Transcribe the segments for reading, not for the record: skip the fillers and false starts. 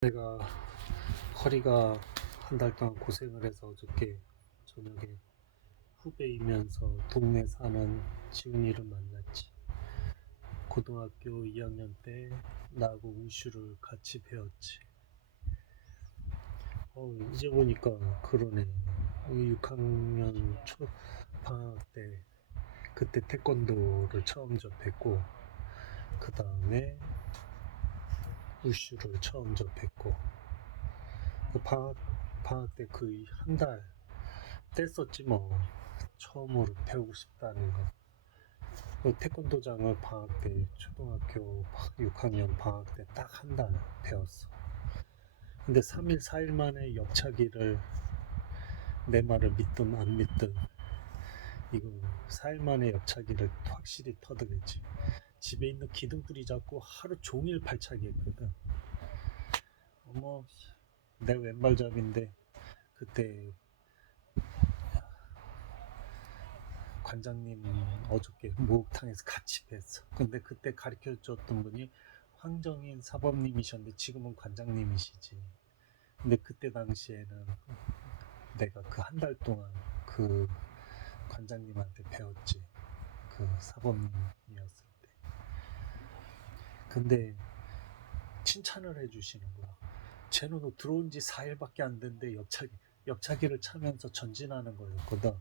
내가 허리가 한 달 동안 고생을 해서 어저께 저녁에 후배이면서 동네 사는 지훈이를 만났지. 고등학교 2학년 때 나하고 우슈를 같이 배웠지. 이제 보니까 그러네. 6학년 초 방학 때 그때 태권도를 처음 접했고, 그 다음에 우슈를 처음 접했고, 그 방학 때 그 한 달 뗐었지 뭐. 처음으로 배우고 싶다는 거. 그 태권도장을 방학 때 초등학교 6학년 방학 때 딱 한 달 배웠어. 근데 3일 4일 만에 옆차기를, 내 말을 믿든 안 믿든 이거 4일 만에 옆차기를 확실히 터득했지. 집에 있는 기둥뿌리 잡고 하루 종일 발차기 했거든. 어머, 내 왼발잡인데 그때 관장님 어저께 목욕탕에서 같이 뵀어. 근데 그때 가르쳐 줬던 분이 황정인 사범님이셨는데 지금은 관장님이시지. 근데 그때 당시에는 내가 그 한 달 동안 그 관장님한테 배웠지. 그 사범님이었을 때. 근데 칭찬을 해주시는 거야. 쟤는 들어온 지 4일밖에 안 됐는데 옆차기를 차면서 전진하는 거였거든.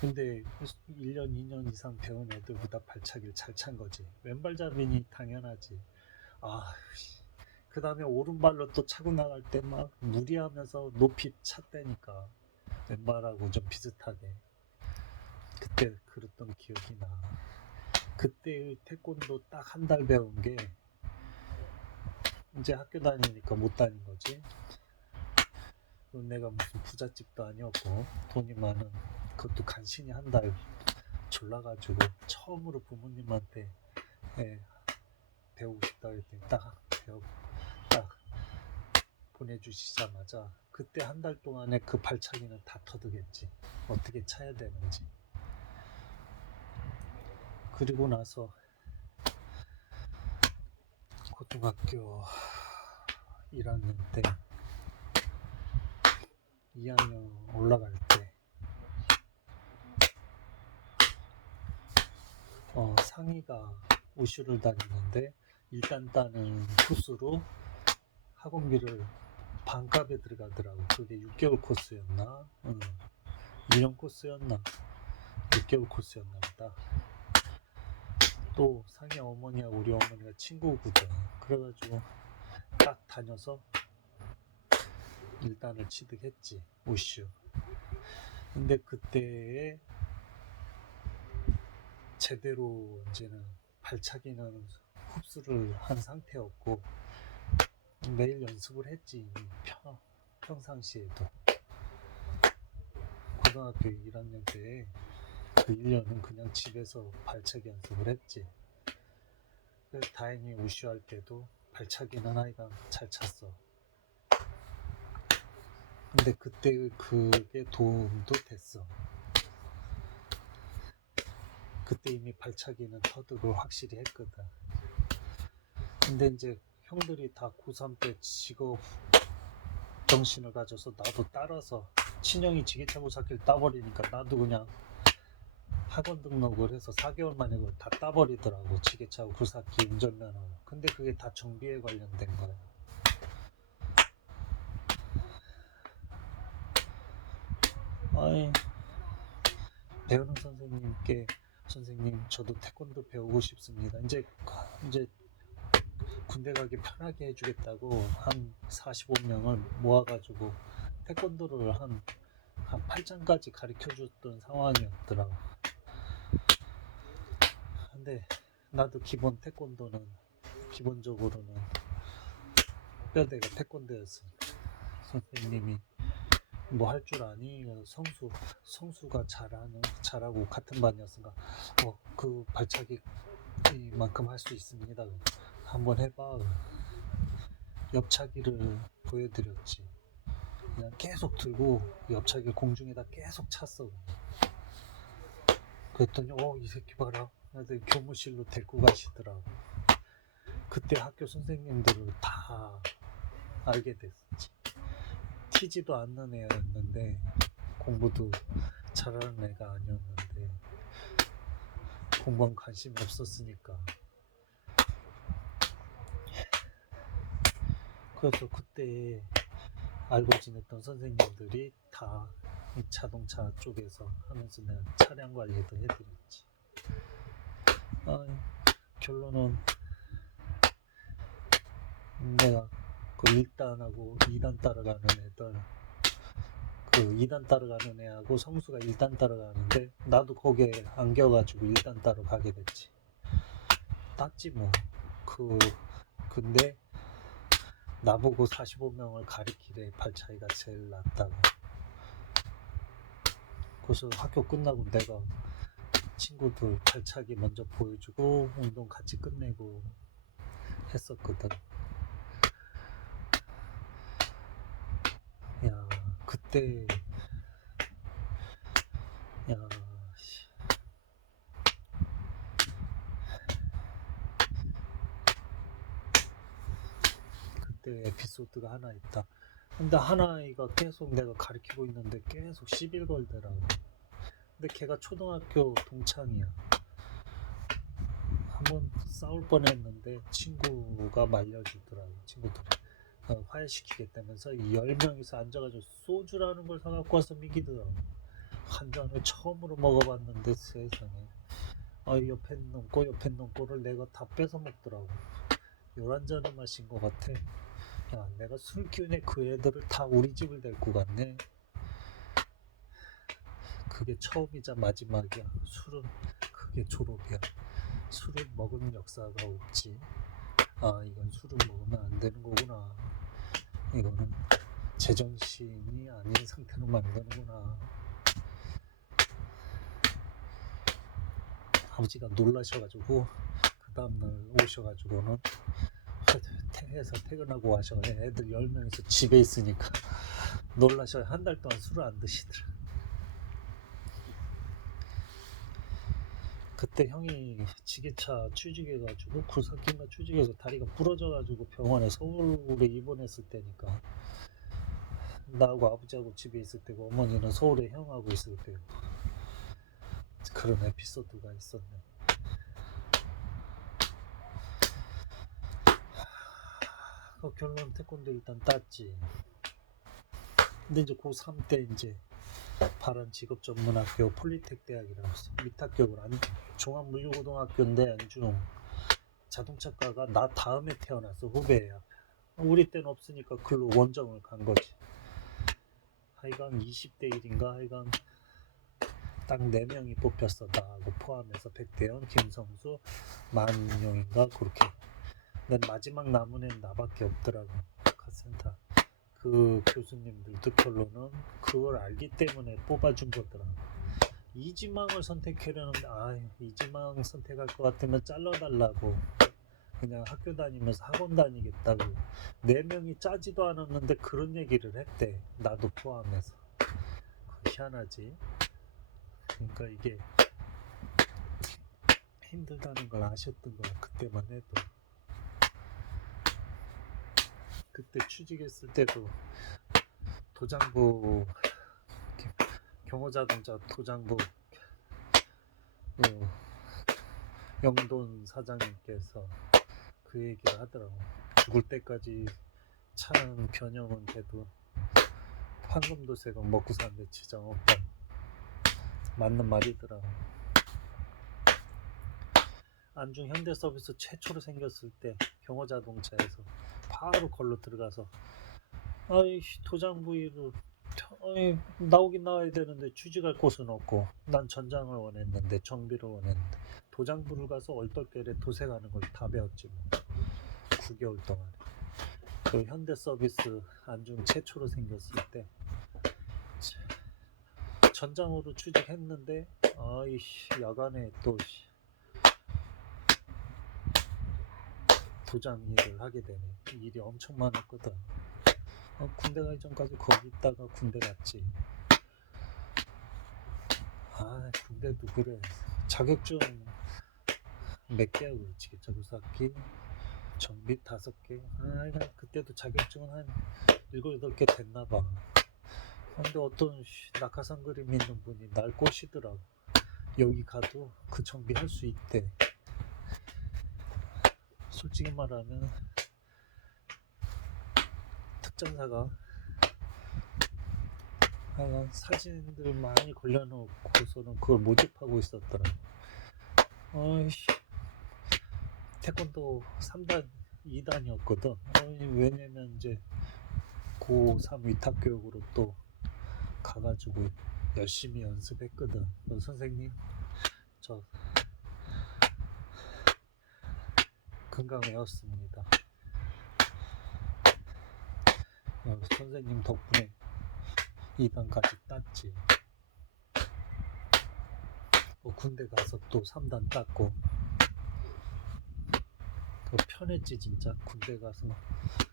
근데 1년, 2년 이상 배운 애들보다 발차기를 잘 찬 거지. 왼발잡이니 당연하지. 아, 그 다음에 오른발로 또 차고 나갈 때 막 무리하면서 높이 찼다니까. 왼발하고 좀 비슷하게. 그때 그랬던 기억이 나. 그때 태권도 딱 한 달 배운 게 이제 학교 다니니까 못 다닌 거지. 내가 무슨 부잣집도 아니었고 돈이 많은, 그것도 간신히 한 달 졸라가지고 처음으로 부모님한테 배우고 싶다 했더니 딱 보내주시자마자 그때 한 달 동안에 그 발차기는 다 터득했지. 어떻게 차야 되는지. 그리고 나서 고등학교 1학년 때 2학년 올라갈 때 상의가 우슈를 다니는데 일단 따는 코스로 학원비를 반값에 들어가더라고. 그게 6개월 코스였나? 2년 코스였나? 6개월 코스였나 보다. 또 상희 어머니하고 우리 어머니가 친구거든. 그래가지고 딱 다녀서 일단을 취득했지. 우슈. 근데 그때에 제대로 이제는 발차기는 흡수를 한 상태였고 매일 연습을 했지. 평상시에도. 고등학교 1학년 때 그 1년은 그냥 집에서 발차기 연습을 했지. 그래서 다행히 우슈 할 때도 발차기는 아이가 잘 찼어. 근데 그때 그게 도움도 됐어. 그때 이미 발차기는 터득을 확실히 했거든. 근데 이제 형들이 다 고3 때 직업 정신을 가져서 나도 따라서, 친형이 지게차 고사키를 따버리니까 나도 그냥 학원 등록을 해서 4개월 만에 그걸 다 따버리더라고. 지게차 고사키 운전면허. 근데 그게 다 정비에 관련된 거야. 아이, 배우는 선생님께, 선생님 저도 태권도 배우고 싶습니다. 이제 군대 가기 편하게 해주겠다고 한 45명을 모아가지고 태권도를 한 8장까지 가르쳐줬던 상황이었더라고. 근데 나도 기본적으로는 뼈대가 태권도였으니까 선생님이 뭐 할 줄 아니? 성수가 잘하고 같은 반이었으니까 그 발차기만큼 할 수 있습니다. 한번 해봐. 옆차기를 보여드렸지. 그냥 계속 들고 옆차기를 공중에다 계속 찼어. 그랬더니 이 새끼 봐라. 애들 교무실로 데리고 가시더라고. 그때 학교 선생님들을 다 알게 됐지. 튀지도 않는 애였는데 공부도 잘하는 애가 아니었는데 공부엔 관심이 없었으니까. 그래서 그때 알고 지냈던 선생님들이 다 이 자동차 쪽에서 하면서 내가 차량 관리도 해드렸지. 결론은 내가 그 1단하고 2단 따라가는 애들, 그 2단 따라가는 애하고 성수가 1단 따라가는데 나도 거기에 안겨가지고 1단 따라가게 됐지. 땄지 뭐. 근데 나보고 45명을 가리키래. 발 차이가 제일 낫다고. 그래서 학교 끝나고 내가 친구들 발차기 먼저 보여주고 운동 같이 끝내고 했었거든. 야, 그때 그때 에피소드가 하나 있다. 근데 하나이가 계속 내가 가르치고 있는데 계속 시비 걸더라고. 근데 걔가 초등학교 동창이야. 한번 싸울 뻔했는데 친구가 말려주더라고. 친구들이 화해시키겠다면서 10명이서 앉아가지고 소주라는 걸 사갖고 와서 미기더라고. 한 잔을 처음으로 먹어봤는데 세상에 옆에 놈 거를 내가 다 뺏어 먹더라고. 11잔을 마신 것 같아. 야, 내가 술 기운에 그 애들을 다 우리 집을 데리고 갔네. 그게 처음이자 마지막이야. 술은 그게 졸업이야. 술을 먹은 역사가 없지. 이건 술을 먹으면 안 되는 거구나. 이거는 제정신이 아닌 상태로 만드는구나. 아버지가 놀라셔가지고 그 다음날 오셔가지고는 회사 퇴근하고 와서 애들 10명이서 집에 있으니까 놀라셔. 한 달 동안 술을 안 드시더라. 그때 형이 지게차 취직해가지고 굴삭기인가 취직해서 다리가 부러져가지고 병원에 서울에 입원했을 때니까 나하고 아버지하고 집에 있을 때고 어머니는 서울에 형하고 있을 때고 그런 에피소드가 있었네. 결론 태권도 일단 땄지. 근데 이제 고3 때 이제 바른 직업전문학교 폴리텍 대학이라고 했어. 밑학격으로 종합물류고등학교인데 안중 자동차과가 나 다음에 태어났어. 후배야. 우리 때는 없으니까 글로 원정을 간 거지. 하여간 20대 1인가 하여간 딱 4명이 뽑혔어. 나하고 포함해서 백대현, 김성수, 만용인가 그렇게. 근데 마지막 남은 애는 나밖에 없더라고. 카센터. 그 교수님들도 결론은 그걸 알기 때문에 뽑아준 거더라. 이지망을 선택하려는데 이지망 선택할 것 같으면 잘라달라고. 그냥 학교 다니면서 학원 다니겠다고. 4명이 짜지도 않았는데 그런 얘기를 했대. 나도 포함해서. 희한하지. 그러니까 이게 힘들다는 걸 아셨던 거야. 그때만 해도. 그때 취직했을 때도 도장부 경호자동차 도장부 영돈 사장님께서 그 얘기를 하더라고. 죽을 때까지 차는 변형은 돼도 황금도색은 먹고 사는데 지장 없다. 맞는 말이더라고. 안중 현대서비스 최초로 생겼을 때 경호자동차에서 바로 걸로 들어가서 도장 부위를 나오긴 나와야 되는데 취직할 곳은 없고 난 전장을 원했는데 정비를 원했는데 도장부를 가서 얼떨결에 도색하는 걸 다 배웠지 뭐. 9개월 동안. 그 현대서비스 안중 최초로 생겼을 때 전장으로 취직했는데 야간에 또 도장 일을 하게 되네. 일이 엄청 많았거든. 군대 가기 전까지 거기 있다가 군대 갔지. 군대도 그래. 자격증 몇 개하고 있지. 자격사기 정비 5개. 그때도 자격증은 한 7, 8개 됐나봐. 근데 어떤 낙하산 그림 있는 분이 날 꼬시더라고. 여기 가도 그 정비 할 수 있대. 솔직히 말하면 특전사가 사진들 많이 걸려놓고서는 그걸 모집하고 있었더라. 어이씨, 태권도 3단, 2단이었거든. 왜냐면 이제 고3 위탁교육으로 또 가가지고 열심히 연습했거든. 선생님, 저 건강해왔습니다. 선생님 덕분에 2단까지 땄지. 군대 가서 또 3단 땄고. 편했지 진짜. 군대 가서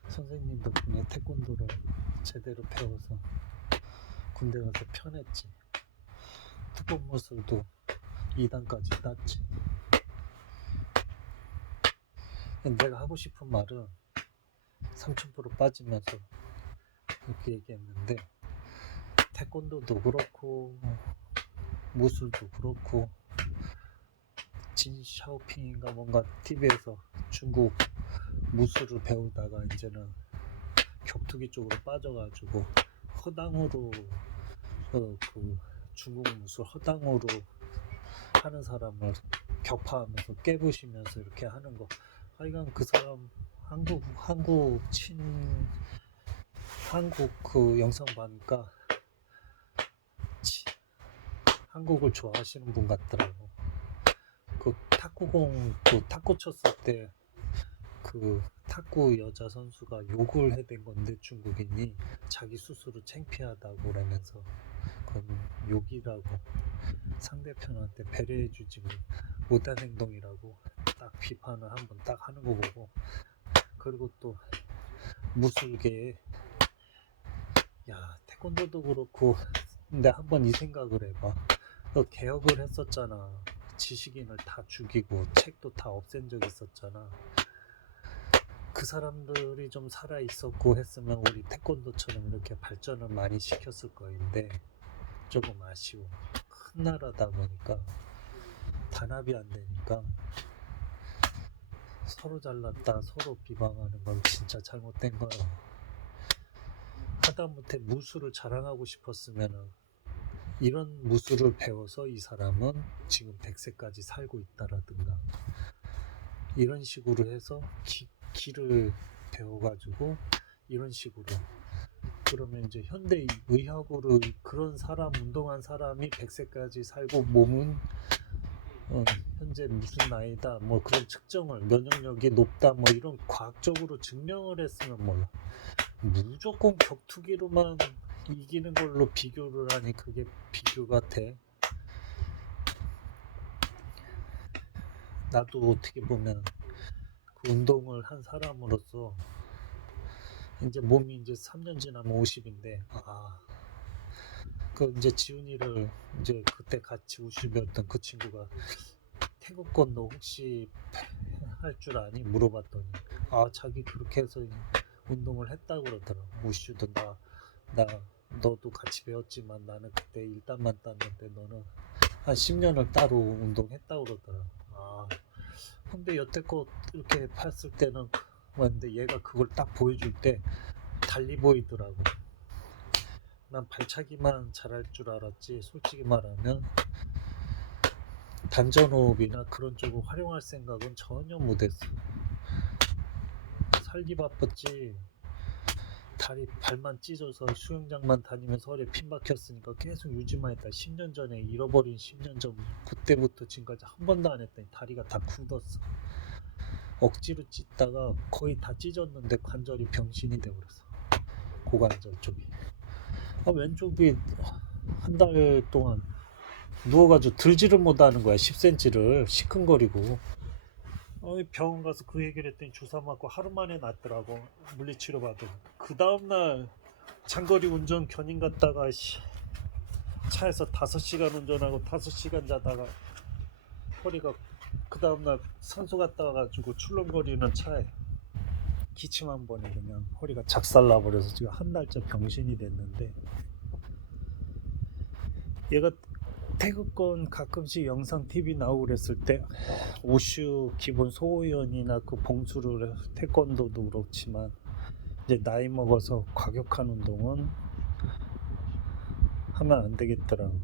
선생님 덕분에 태권도를 제대로 배워서 군대 가서 편했지. 특공무술도 2단까지 땄지. 내가 하고 싶은 말은 3000% 빠지면서 이렇게 얘기했는데, 태권도도 그렇고 무술도 그렇고 진샤오핑인가 뭔가 TV에서 중국 무술을 배우다가 이제는 격투기 쪽으로 빠져가지고 허당으로 그 중국 무술 허당으로 하는 사람을 격파하면서 깨부시면서 이렇게 하는 거. 하여간 그 사람 한국 그 영상 보니까 한국을 좋아하시는 분 같더라고. 그 탁구공 탁구 쳤을 때 그 탁구 여자 선수가 욕을 해댄 건데, 중국인이 자기 스스로 창피하다고 그러면서 그건 욕이라고, 상대편한테 배려해주지 못한 행동이라고 딱 비판을 한번 딱 하는 거 보고, 그리고 또 무술계에 태권도도 그렇고. 근데 한번 이 생각을 해봐. 개혁을 했었잖아. 지식인을 다 죽이고 책도 다 없앤 적 있었잖아. 그 사람들이 좀 살아있었고 했으면 우리 태권도처럼 이렇게 발전을 많이 시켰을 거인데 조금 아쉬워. 큰 나라다 보니까 단합이 안 되니까 서로 잘났다 서로 비방하는 건 진짜 잘못된 거야. 하다못해 무술을 자랑하고 싶었으면 이런 무술을 배워서 이 사람은 지금 100세까지 살고 있다라든가 이런 식으로 해서 기를 배워가지고 이런 식으로, 그러면 이제 현대 의학으로 그런 사람, 운동한 사람이 100세까지 살고 몸은 현재 무슨 나이다 뭐 그런 측정을, 면역력이 높다 뭐 이런 과학적으로 증명을 했으면 몰라. 무조건 격투기로만 이기는 걸로 비교를 하니 그게 비교가 돼? 나도 어떻게 보면 그 운동을 한 사람으로서 이제 몸이 이제 3년 지나면 50인데, 그 이제 지훈이를 이제 그때 같이 우슈비였던 그 친구가 태국권도 혹시 할 줄 아니? 물어봤더니 자기 그렇게 해서 운동을 했다고 그러더라고. 우슈도 너도 같이 배웠지만 나는 그때 1단만 땄는데 너는 한 10년을 따로 운동했다고 그러더라고. 근데 여태껏 이렇게 봤을 때는 근데 얘가 그걸 딱 보여줄 때 달리 보이더라고. 난 발차기만 잘할 줄 알았지, 솔직히 말하면 단전호흡이나 그런 쪽을 활용할 생각은 전혀 못했어. 살기 바빴지. 발만 찢어서 수영장만 다니면서 허리에 핀 박혔으니까 계속 유지만 했다. 10년 전에 잃어버린 10년 전 그때부터 지금까지 한 번도 안 했더니 다리가 다 굳었어. 억지로 찢다가 거의 다 찢었는데 관절이 병신이 돼버렸어. 고관절 쪽이. 왼쪽이 한 달 동안 누워가지고 들지를 못하는 거야. 10cm를 시큰거리고. 병원 가서 그 얘기를 했더니 주사 맞고 하루 만에 낫더라고. 물리치료 받은. 그 다음날 장거리 운전 견인 갔다가 차에서 5시간 운전하고 5시간 자다가 허리가, 그 다음날 산소 갔다 와가지고 출렁거리는 차에 기침 한 번에 그냥 허리가 작살나버려서 지금 한 달째 병신이 됐는데, 얘가 태극권 가끔씩 영상 TV 나오고 그랬을 때 우슈 기본 소호연이나 그 봉수를 태권도도 그렇지만 이제 나이 먹어서 과격한 운동은 하면 안 되겠더라고.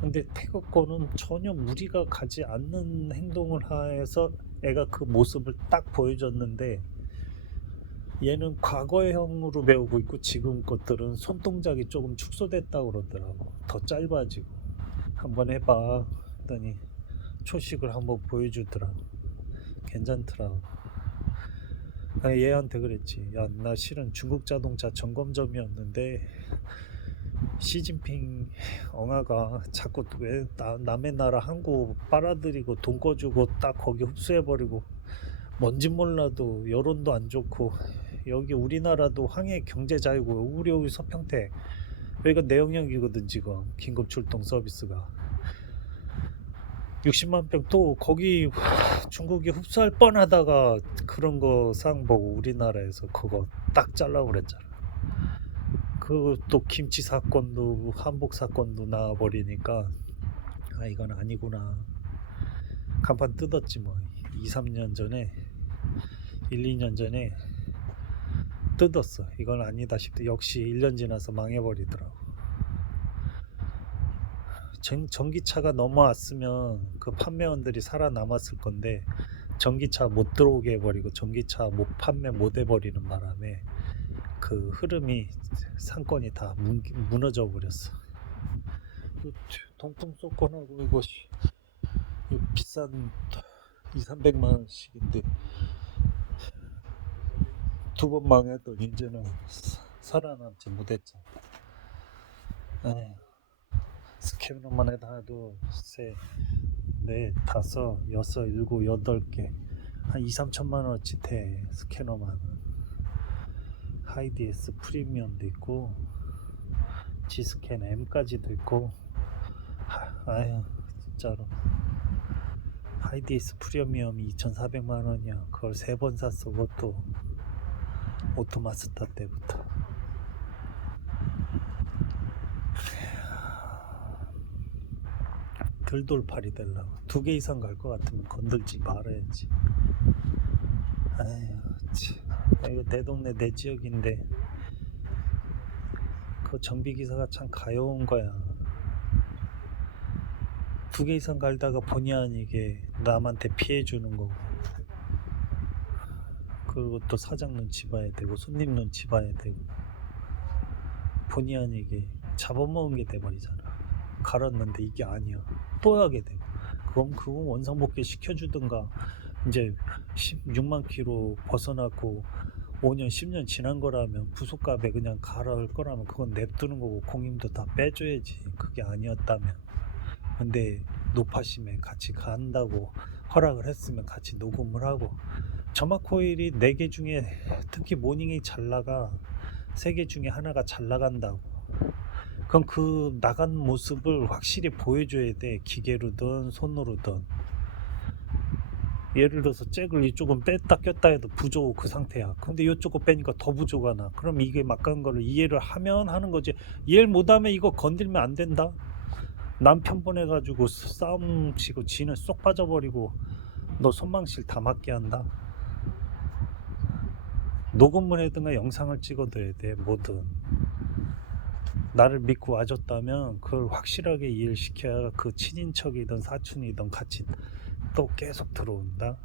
근데 태극권은 전혀 무리가 가지 않는 행동을 해서 애가 그 모습을 딱 보여줬는데, 얘는 과거형으로 배우고 있고 지금 것들은 손동작이 조금 축소됐다고 그러더라고. 더 짧아지고. 한번 해봐 했더니 초식을 한번 보여주더라. 괜찮더라고. 얘한테 그랬지. 야, 나 실은 중국 자동차 점검점이었는데 시진핑 엉아가 자꾸 왜 남의 나라 한국 빨아들이고 돈 꺼주고 딱 거기 흡수해버리고, 뭔지 몰라도 여론도 안 좋고, 여기 우리나라도 항해 경제자유고 우리 여기 서평택 여기가 내 영역이거든. 지금 긴급 출동 서비스가 60만 병 또 거기 중국이 흡수할 뻔하다가 그런 거 상 보고 우리나라에서 그거 딱 잘라버렸잖아. 그 또 김치 사건도 한복 사건도 나와버리니까 아, 이건 아니구나. 간판 뜯었지 뭐. 2, 3년 전에 1, 2년 전에 뜯었어. 이건 아니다 싶대. 역시 1년 지나서 망해버리더라고. 전기차가 넘어왔으면 그 판매원들이 살아남았을 건데, 전기차 못 들어오게 해버리고 전기차 못 판매 못 해버리는 바람에 그 흐름이 상권이 다 무너져 버렸어. 동풍 소권하고 이거 비싼 2, 300만 원씩인데 두 번 망해도 이제는 살아남지 못했죠. 에휴, 스캐너만 해도 세, 네, 다섯, 여섯, 일곱, 여덟 개, 한 2, 3천만 원어치 돼. 스캐너만. 하이디에스 프리미엄도 있고 G스캔 M까지도 있고. 아유 진짜로 하이디에스 프리미엄이 2,400만 원이야. 그걸 3번 샀어. 그것도 오토마스터 때부터. 들돌팔이 되려고 2개 이상 갈 것 같으면 건들지 말아야지. 아유 참, 이거 내 동네 내 지역인데 그 정비기사가 참 가여운 거야. 2개 이상 갈다가 본의 아니게 남한테 피해 주는 거고, 그리고 또 사장 눈치 봐야 되고 손님 눈치 봐야 되고, 본의 아니게 잡아먹은 게 돼버리잖아. 갈았는데 이게 아니야. 또 하게 되고. 그럼 그거 원상복귀 시켜주든가. 이제 16만 킬로 벗어났고 5년 10년 지난 거라면 부속값에 그냥 갈아올 거라면 그건 냅두는 거고 공임도 다 빼줘야지. 그게 아니었다면. 근데 노파심에 같이 간다고 허락을 했으면 같이 녹음을 하고. 점막 코일이 4개 중에 특히 모닝이 잘 나가. 3개 중에 하나가 잘 나간다고. 그럼 그 나간 모습을 확실히 보여줘야 돼. 기계로든 손으로든. 예를 들어서 잭을 이쪽은 뺐다 꼈다 해도 부조 그 상태야. 근데 이쪽을 빼니까 더 부조가 나. 그럼 이게 막간 거를 이해를 하면 하는 거지. 이해를 못하면 이거 건들면 안 된다. 남편 보내가지고 싸움 치고 지는 쏙 빠져버리고 너 손망실 다 맞게 한다. 녹음을 해든가 영상을 찍어둬야 돼. 뭐든 나를 믿고 와줬다면 그걸 확실하게 이해를 시켜야 그 친인척이든 사촌이든 같이 또 계속 들어온다.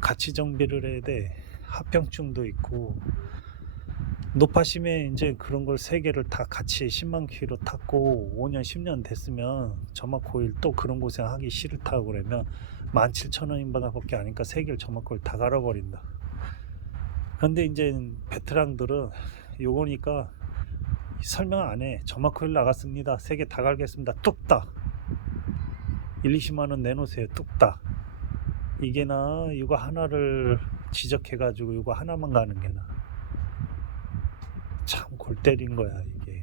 같이 정비를 해야 돼. 합병증도 있고. 노파심에 이제 그런 걸 3개를 다 같이 10만 킬로 탔고 5년 10년 됐으면 점막 코일 또 그런 고생 하기 싫다고 그러면 17,000원인가밖에 아니까 3개를 점막 코일 다 갈아버린다. 근데 이제 베테랑들은 요거니까 설명 안 해. 점막 코일 나갔습니다. 3개 다 갈겠습니다. 뚝딱 1, 20만 원 내놓으세요. 뚝딱. 이게 나 이거 하나를 지적해가지고 이거 하나만 가는 게 나. 참 골 때린 거야 이게.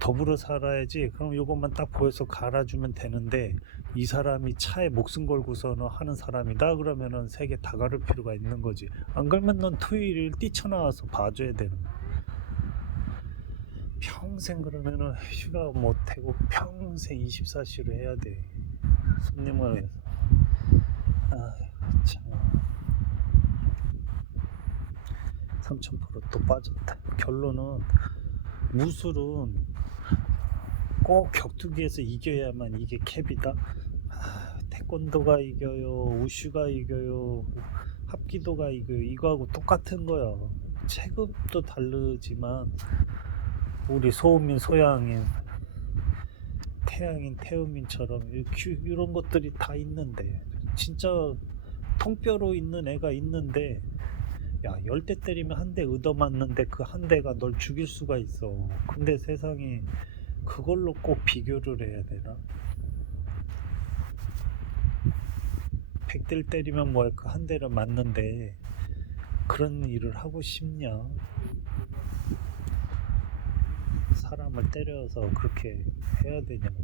더불어 살아야지. 그럼 이것만 딱 보여서 갈아주면 되는데 이 사람이 차에 목숨 걸고서는 하는 사람이다 그러면은 세계 다 가를 필요가 있는 거지. 안 그러면 넌 토요일 뛰쳐나와서 봐줘야 되는 거야. 평생 그러면은 휴가 못 하고 평생 24시를 해야 돼. 손님을 해서. 아, 참. 3,000% 또 빠졌다. 결론은 무술은 꼭 격투기에서 이겨야만 이게 캡이다. 태권도가 이겨요, 우슈가 이겨요, 합기도가 이겨요. 이거하고 똑같은 거야. 체급도 다르지만 우리 소음인, 소양인, 태양인, 태음인처럼 이런 것들이 다 있는데 진짜 통뼈로 있는 애가 있는데 야, 10대 때리면 한 대 얻어맞는데 그 한 대가 널 죽일 수가 있어. 근데 세상에 그걸로 꼭 비교를 해야 되나? 100대를 때리면 뭐야, 그 한 대를 맞는데 그런 일을 하고 싶냐? 사람을 때려서 그렇게 해야 되냐고.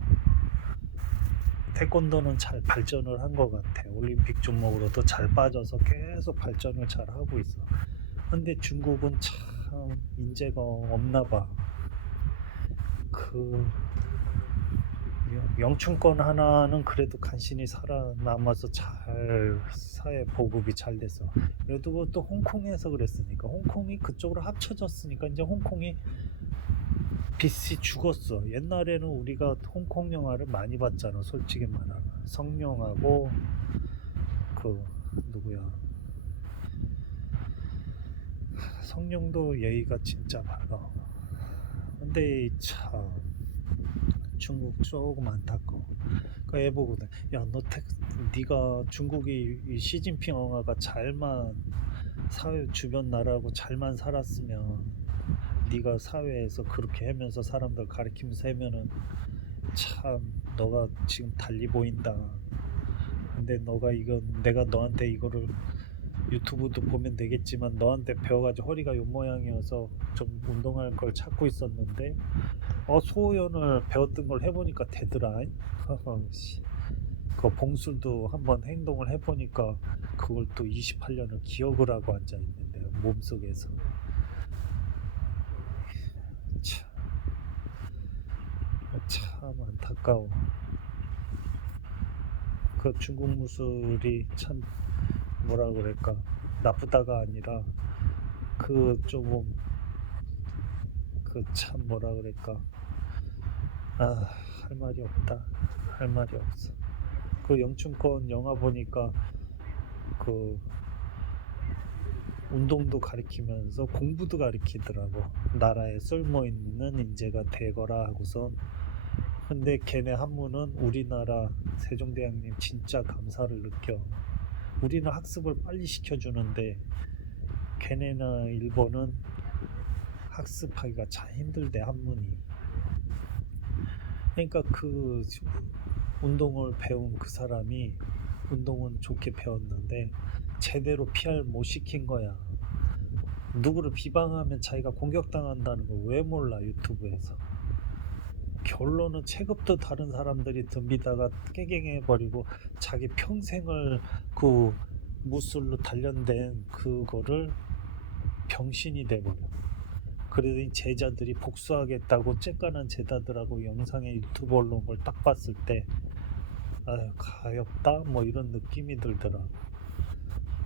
태권도는 잘 발전을 한 것 같아. 올림픽 종목으로도 잘 빠져서 계속 발전을 잘 하고 있어. 근데 중국은 참 인재가 없나 봐. 그 영춘권 하나는 그래도 간신히 살아남아서 잘 사회 보급이 잘 돼서 그래도 그것도 홍콩에서 그랬으니까 홍콩이 그쪽으로 합쳐졌으니까 이제 홍콩이 빛이 죽었어. 옛날에는 우리가 홍콩 영화를 많이 봤잖아. 솔직히 말하면 성룡하고 그 누구야, 성룡도 예의가 진짜 많아. 근데 참 중국 조금 안타까워. 그 애 보거든. 야, 네가 중국이 이 시진핑 엉아가 잘만 사회 주변 나라하고 잘만 살았으면 네가 사회에서 그렇게 하면서 사람들 가리키면서 하면은 참 너가 지금 달리 보인다. 근데 너가 이건 내가 너한테 이거를 유튜브도 보면 되겠지만 너한테 배워가지고 허리가 요 모양이어서 좀 운동할 걸 찾고 있었는데 소호연을 배웠던 걸 해보니까 되더라. 그 봉술도 한번 행동을 해보니까 그걸 또 28년을 기억을 하고 앉아있는데 몸속에서 참, 참 안타까워. 그 중국 무술이 참 뭐라 그럴까, 나쁘다가 아니라 그 조금 그 참 뭐라 그럴까, 할 말이 없다. 할 말이 없어. 그 영춘권 영화 보니까 그 운동도 가리키면서 공부도 가리키더라고. 나라에 쓸모있는 인재가 되거라 하고선. 근데 걔네 한문은 우리나라 세종대왕님 진짜 감사를 느껴. 우리는 학습을 빨리 시켜주는데 걔네나 일본은 학습하기가 참 힘들대, 한문이. 그러니까 그 운동을 배운 그 사람이 운동은 좋게 배웠는데 제대로 PR 못 시킨 거야. 누구를 비방하면 자기가 공격당한다는 걸 왜 몰라, 유튜브에서. 결론은 체급도 다른 사람들이 덤비다가 깨갱해버리고 자기 평생을 그 무술로 단련된 그거를 병신이 돼버려. 그러더니 제자들이 복수하겠다고 쬐깐한 제자들하고 영상에 유튜브 올라온 걸 딱 봤을 때 아유 가엾다 뭐 이런 느낌이 들더라.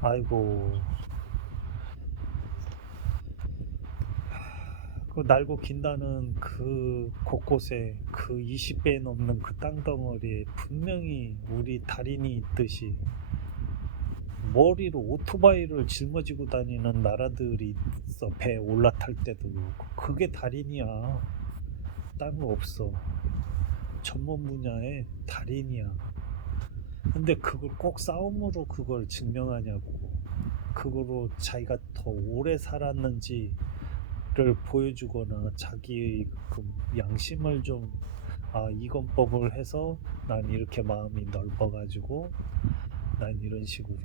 아이고, 그 날고 긴다는 그 곳곳에 그 20배 넘는 그 땅덩어리에 분명히 우리 달인이 있듯이 머리로 오토바이를 짊어지고 다니는 나라들이 있어. 배 올라탈 때도 그게 달인이야. 딴 거 없어. 전문 분야의 달인이야. 근데 그걸 꼭 싸움으로 그걸 증명하냐고. 그거로 자기가 더 오래 살았는지를 보여주거나 자기의 그 양심을 좀 이건법을 해서 난 이렇게 마음이 넓어가지고 난 이런 식으로.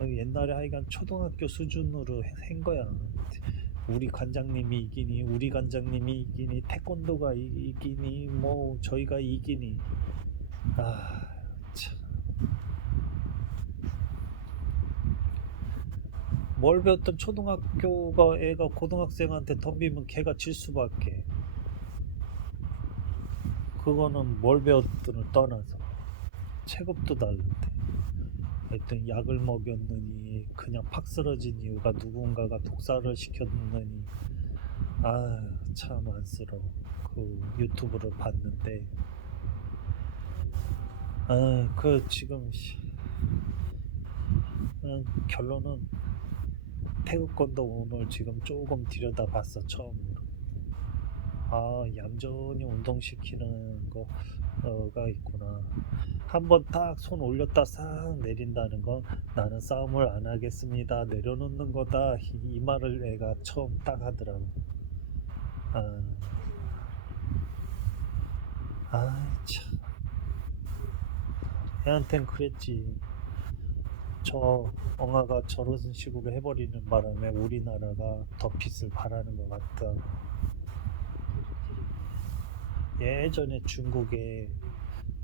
옛날에 하여간 초등학교 수준으로 한 거야. 우리 관장님이 이기니, 우리 관장님이 이기니, 태권도가 이기니, 뭐 저희가 이기니. 아, 참. 뭘 배웠던 초등학교가 애가 고등학생한테 덤비면 걔가 질 수밖에. 그거는 뭘 배웠든을 떠나서 체급도 다른데. 하여튼 약을 먹였느니 그냥 팍 쓰러진 이유가 누군가가 독사를 시켰느니 아 참 안쓰러워. 그 유튜브를 봤는데 아 그 지금 결론은 태극권도 오늘 지금 조금 들여다봤어 처음으로. 아 얌전히 운동시키는 거가 있구나. 한번 딱 손 올렸다 싹 내린다는 건 나는 싸움을 안 하겠습니다. 내려놓는 거다. 이 말을 애가 처음 딱 하더라고. 아, 참. 애한텐 그랬지. 저 엉아가 저런 식으로 해버리는 바람에 우리나라가 더 빛을 발하는 것 같다. 예전에 중국에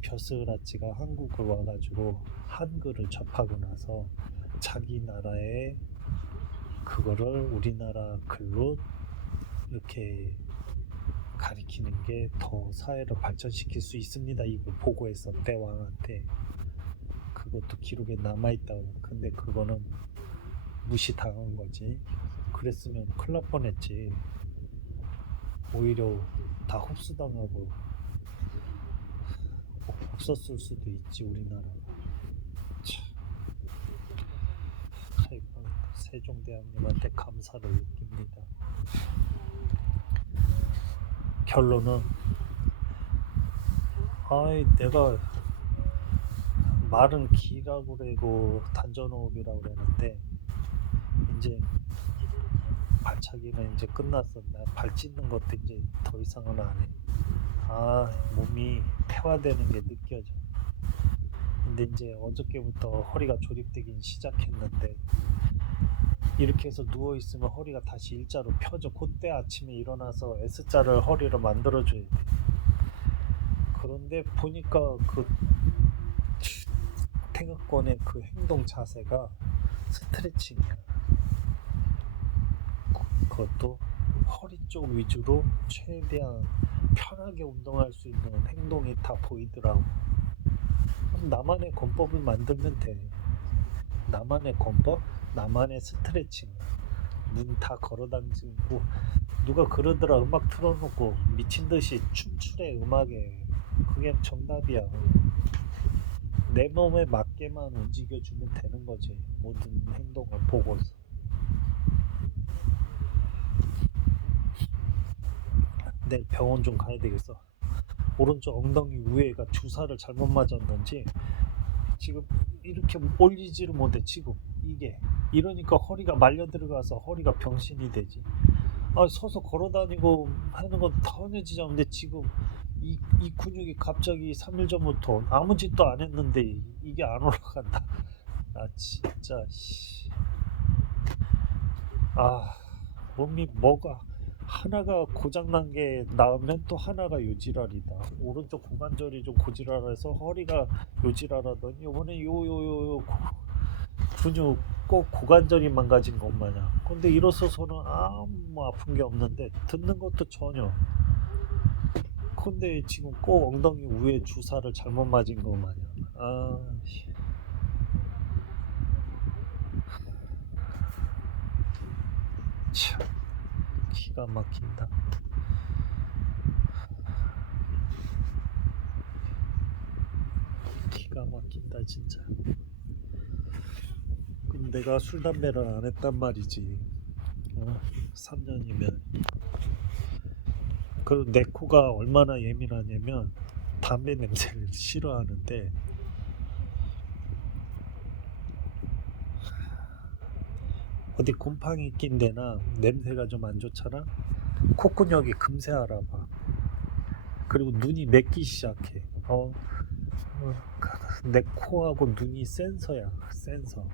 벼슬아치가 한국을 와가지고 한글을 접하고 나서 자기 나라의 그거를 우리나라 글로 이렇게 가리키는 게 더 사회를 발전시킬 수 있습니다. 이걸 보고해서 대왕한테 그것도 기록에 남아있다고. 근데 그거는 무시당한 거지. 그랬으면 큰일 날 뻔했지. 오히려 다 흡수당하고 없었을 수도 있지 우리나라가. 참, 세종대왕님한테 감사를 느낍니다. 결론은 아이 내가 말은 기라고 그러고 단전호흡이라고 그러는데 이제 발차기는 이제 끝났어. 나 발 찢는 것도 이제 더 이상은 안 해. 아 몸이 태화되는 게 느껴져. 근데 이제 어저께부터 허리가 조립되긴 시작했는데 이렇게 해서 누워있으면 허리가 다시 일자로 펴져. 그때 아침에 일어나서 S자를 허리를 만들어줘야 돼. 그런데 보니까 그 태극권의 그 행동 자세가 스트레칭이야. 그것도 허리 쪽 위주로 최대한 편하게 운동할 수 있는 행동이 다 보이더라고. 나만의 권법을 만들면 돼. 나만의 권법, 나만의 스트레칭. 문 다 걸어당기고 누가 그러더라. 음악 틀어놓고 미친듯이 춤추래 음악에. 그게 정답이야. 내 몸에 맞게만 움직여주면 되는 거지. 모든 행동을 보고서. 내일 병원 좀 가야 되겠어. 오른쪽 엉덩이 위에가 주사를 잘못 맞았는지 지금 이렇게 올리지를 못해. 지금 이게 이러니까 허리가 말려 들어가서 허리가 병신이 되지. 서서 걸어다니고 하는 건 당연해지지 않는데 지금 이 근육이 갑자기 3일 전부터 아무 짓도 안 했는데 이게 안 올라간다. 진짜 몸이 뭐가 하나가 고장난 게 나으면 또 하나가 요지랄이다. 오른쪽 고관절이 좀 고지랄해서 허리가 요지랄하더니 이번에 요 근육 꼭 고관절이 망가진 것 마냥. 근데 일어서서는 아무 아픈 게 없는데 듣는 것도 전혀. 근데 지금 꼭 엉덩이 위에 주사를 잘못 맞은 것 마냥. 참 기가 막힌다. 기가 막힌다 진짜. 근데 내가 술 담배를 안 했단 말이지. 3년이면. 그리고 내 코가 얼마나 예민하냐면 담배 냄새를 싫어하는데 어디 곰팡이 낀 데나 냄새가 좀 안 좋잖아. 콧구녕이 금세 알아봐. 그리고 눈이 맵기 시작해. 내 코하고 눈이 센서야. 센서.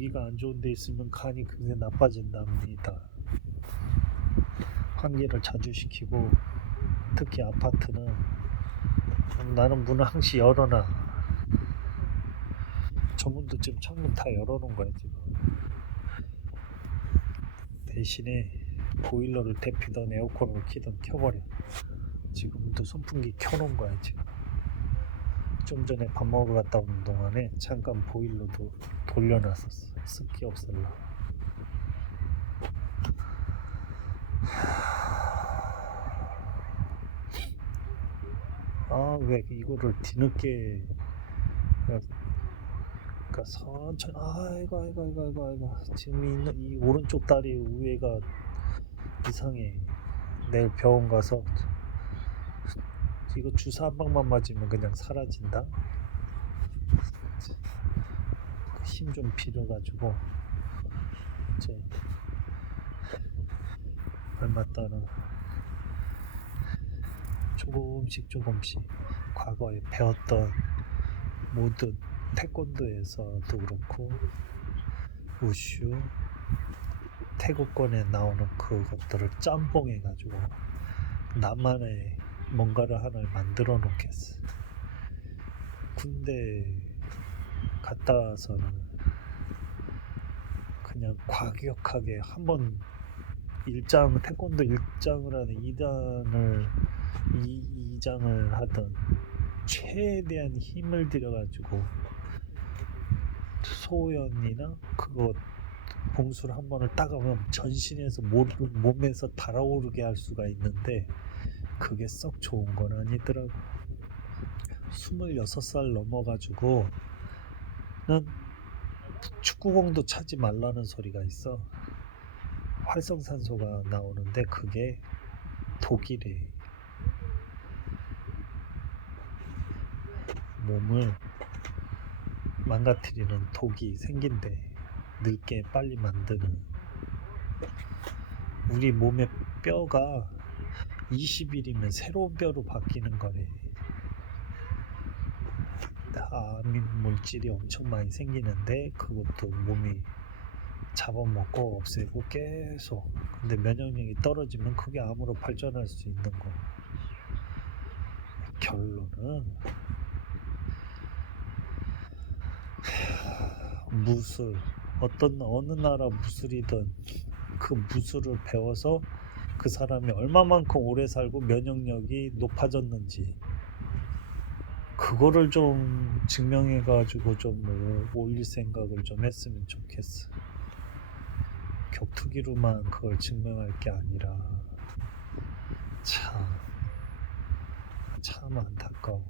공기가 안 좋은 데 있으면 간이 굉장히 나빠진답니다. 환기를 자주 시키고 특히 아파트는 나는 문을 항시 열어놔. 저문도 지금 창문 다 열어놓은 거야 지금. 대신에 보일러를 데피던 에어컨을 키던 켜버려. 지금도 선풍기 켜놓은 거야 지금. 좀 전에 밥 먹으러 갔다 오는 동안에 잠깐 보일러도 돌려놨었어. 습기 없앨라. 아, 왜 이거를 뒤늦게 그러니까 천천히 아이고 지금 이 오른쪽 다리 위에가 이상해. 내일 병원 가서 이거 주사 한 방만 맞으면 그냥 사라진다. 힘 좀 빌어가지고 이제 얼마 따는 조금씩 과거에 배웠던 모든 태권도에서도 그렇고 우슈 태국권에 나오는 그것들을 짬뽕해가지고 나만의 뭔가를 하나를 만들어 놓겠어. 군대 갔다 와서는 그냥 과격하게 한번 태권도 1장을 하는 2장을 하던 최대한 힘을 들여가지고 소연이나 그거 봉수를 한 번을 따가면 전신에서 몸에서 달아오르게 할 수가 있는데 그게 썩 좋은 건 아니더라고. 26살 넘어가지고 는 축구공도 차지 말라는 소리가 있어. 활성산소가 나오는데 그게 독이래. 몸을 망가뜨리는 독이 생긴대. 늙게 빨리 만드는. 우리 몸의 뼈가 20일이면 새로운 뼈로 바뀌는 거래. 암 물질이 엄청 많이 생기는데 그것도 몸이 잡아먹고 없애고 계속. 근데 면역력이 떨어지면 그게 암으로 발전할 수 있는 거. 결론은 무술, 어느 나라 무술이든 그 무술을 배워서 그 사람이 얼마만큼 오래 살고 면역력이 높아졌는지 그거를 좀 증명해가지고 좀 올릴 생각을 좀 했으면 좋겠어. 격투기로만 그걸 증명할 게 아니라 참 안타까워.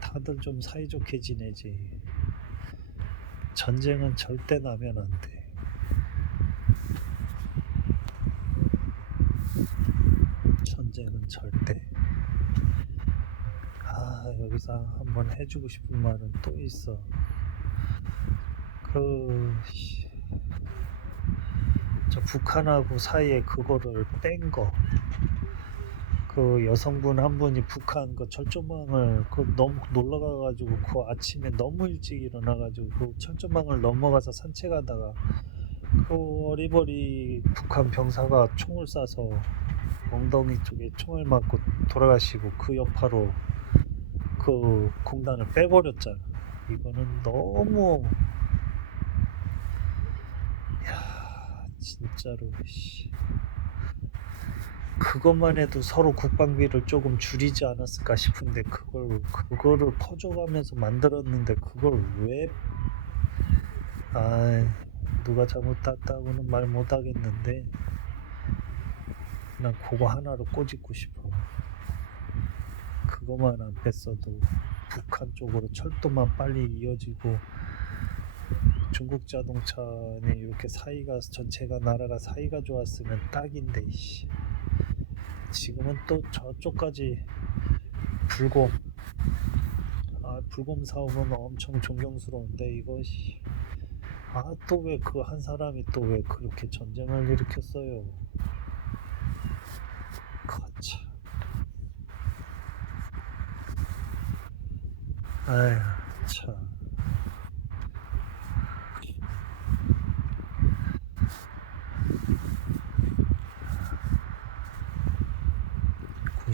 다들 좀 사이좋게 지내지. 전쟁은 절대 나면 안 돼. 전쟁은 절대. 여기서 한번 해주고 싶은 말은 또 있어. 저 북한하고 사이에 그거를 뺀 거. 그 여성분 한 분이 북한 그 철조망을 너무 놀러가가지고 그 아침에 너무 일찍 일어나가지고 그 철조망을 넘어가서 산책하다가 그 어리버리 북한 병사가 총을 쏴서 엉덩이 쪽에 총을 맞고 돌아가시고 그 여파로 그 공단을 빼버렸잖아. 이거는 너무 진짜로 그것만 해도 서로 국방비를 조금 줄이지 않았을까 싶은데 그거를 퍼줘가면서 만들었는데 그걸 왜 누가 잘못했다고는 말 못하겠는데 난 그거 하나로 꼬집고 싶어. 그거만 안 뺐어도 북한 쪽으로 철도만 빨리 이어지고 중국 자동차는 이렇게 전체가 나라가 사이가 좋았으면 딱인데 지금은 또 저쪽까지 불곰 사업은 엄청 존경스러운데 이거 또 왜 그 한 사람이 또 왜 그렇게 전쟁을 일으켰어요. 거참. 아휴 참.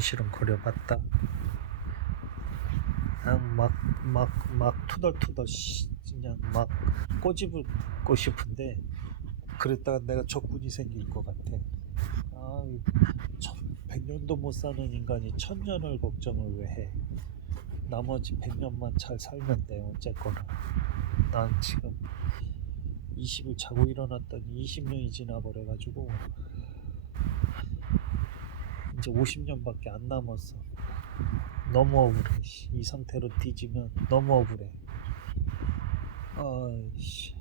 시름시름거려봤다. 그냥 막 투덜투덜 그냥 막 꼬집고 싶은데 그랬다가 내가 적군이 생길 것 같아. 아, 100년도 못 사는 인간이 1000년을 걱정을 왜 해? 나머지 100년만 잘 살면 돼. 어쨌거나 난 지금 20일 자고 일어났더니 20년이 지나버려가지고 이제 50년밖에 안 남았어. 너무 억울해. 이 상태로 뒤지면 너무 억울해. 아이씨.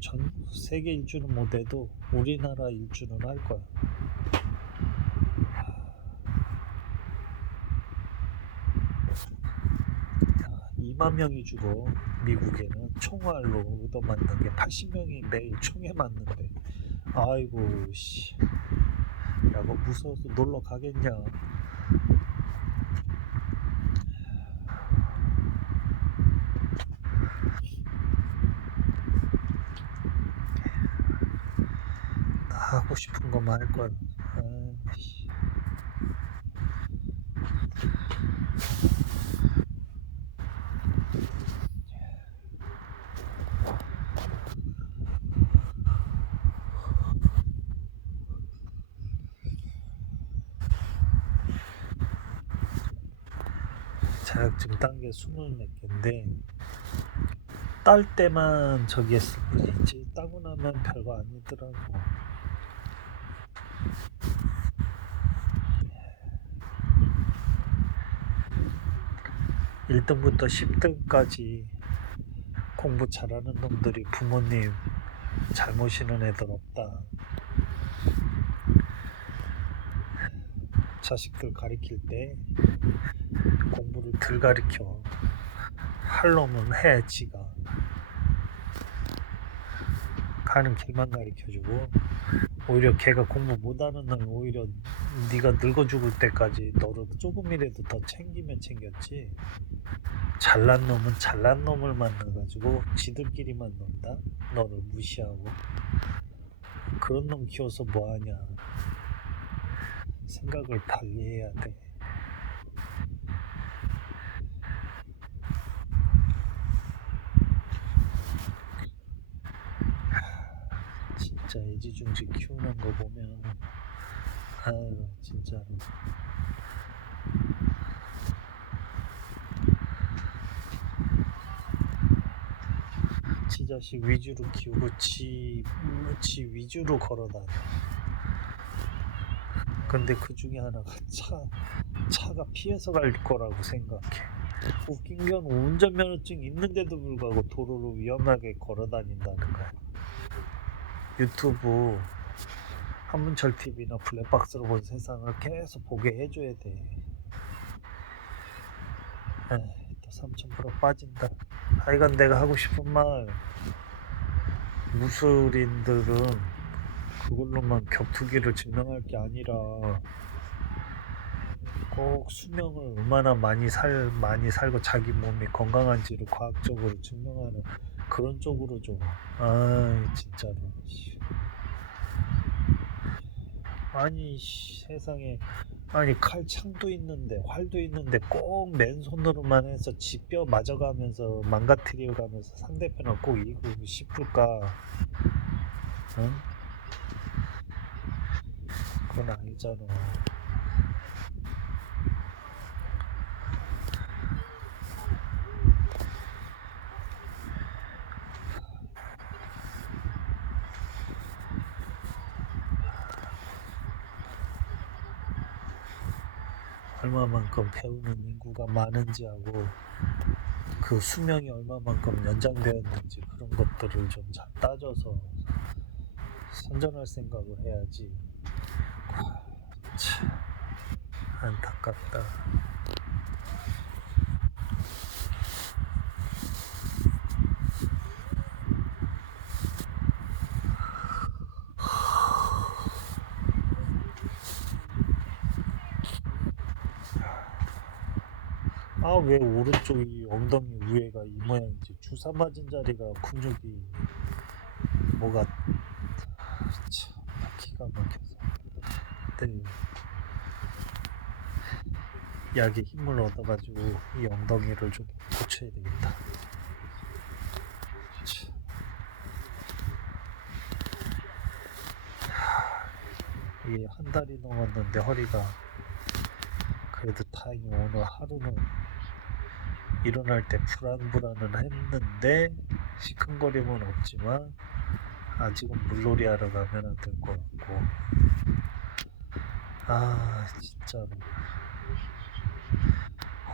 전 세계 일주는 못해도 우리나라 일주는 할 거야. 2만 명이 죽어. 미국에는 총알로 얻어맞는 게 80명이 매일 총에 맞는데. 아이고 씨. 야, 너 무서워서 놀러 가겠냐? 나 하고 싶은 것만 할 거야. 아이씨. 자격증 딴 게 20몇 개인데 딸 때만 저기 했을 뿐이지 따고 나면 별거 아니더라고. 1등부터 10등까지 공부 잘하는 놈들이 부모님 잘 모시는 애들 없다. 자식들 가리킬 때 공부를 덜 가리켜. 할 놈은 해. 지가 가는 길만 가리켜주고 오히려 걔가 공부 못하는 놈이 오히려 네가 늙어 죽을 때까지 너를 조금이라도 더 챙기면 챙겼지. 잘난 놈은 잘난 놈을 만나가지고 지들끼리만 논다. 너를 무시하고. 그런 놈 키워서 뭐하냐. 생각을 달리해야 돼. 진짜 애지중지 키우는 거 보면 아유 진짜로 지 자식 위주로 키우고 지 위주로 걸어다녀. 근데 그 중에 하나가 차가 피해서 갈 거라고 생각해. 웃긴 건 운전면허증 있는데도 불구하고 도로로 위험하게 걸어다닌다는 거야. 유튜브 한문철 TV나 블랙박스로 본 세상을 계속 보게 해줘야 돼. 또 3000% 빠진다. 하여간 내가 하고 싶은 말, 무술인들은 그걸로만 격투기를 증명할 게 아니라 꼭 수명을 얼마나 많이 살고 자기 몸이 건강한지를 과학적으로 증명하는 그런 쪽으로 좀. 아이 진짜로. 아니 세상에. 아니 칼창도 있는데 활도 있는데 꼭 맨손으로만 해서 지뼈 맞아가면서 망가뜨려가면서 상대편을 꼭 이기고 싶을까? 응? 그건 아니잖아. 얼마만큼 배우는 인구가 많은지하고 그 수명이 얼마만큼 연장되었는지 그런 것들을 좀 잘 따져서 선전할 생각을 해야지. 참 안타깝다. 아, 왜 오른쪽이 엉덩이 위에가 이 모양이지? 주사 맞은 자리가 근육이 뭐가 참 기가 막혀서. 네. 약에 힘을 얻어가지고 이 엉덩이를 좀 고쳐야 되겠다. 참, 이게 한 달이 넘었는데 허리가 그래도 다행히 오늘 하루는 일어날 때 불안불안은 했는데 시큰거림은 없지만 아직은 물놀이 하러 가면 안 될 것 같고 진짜로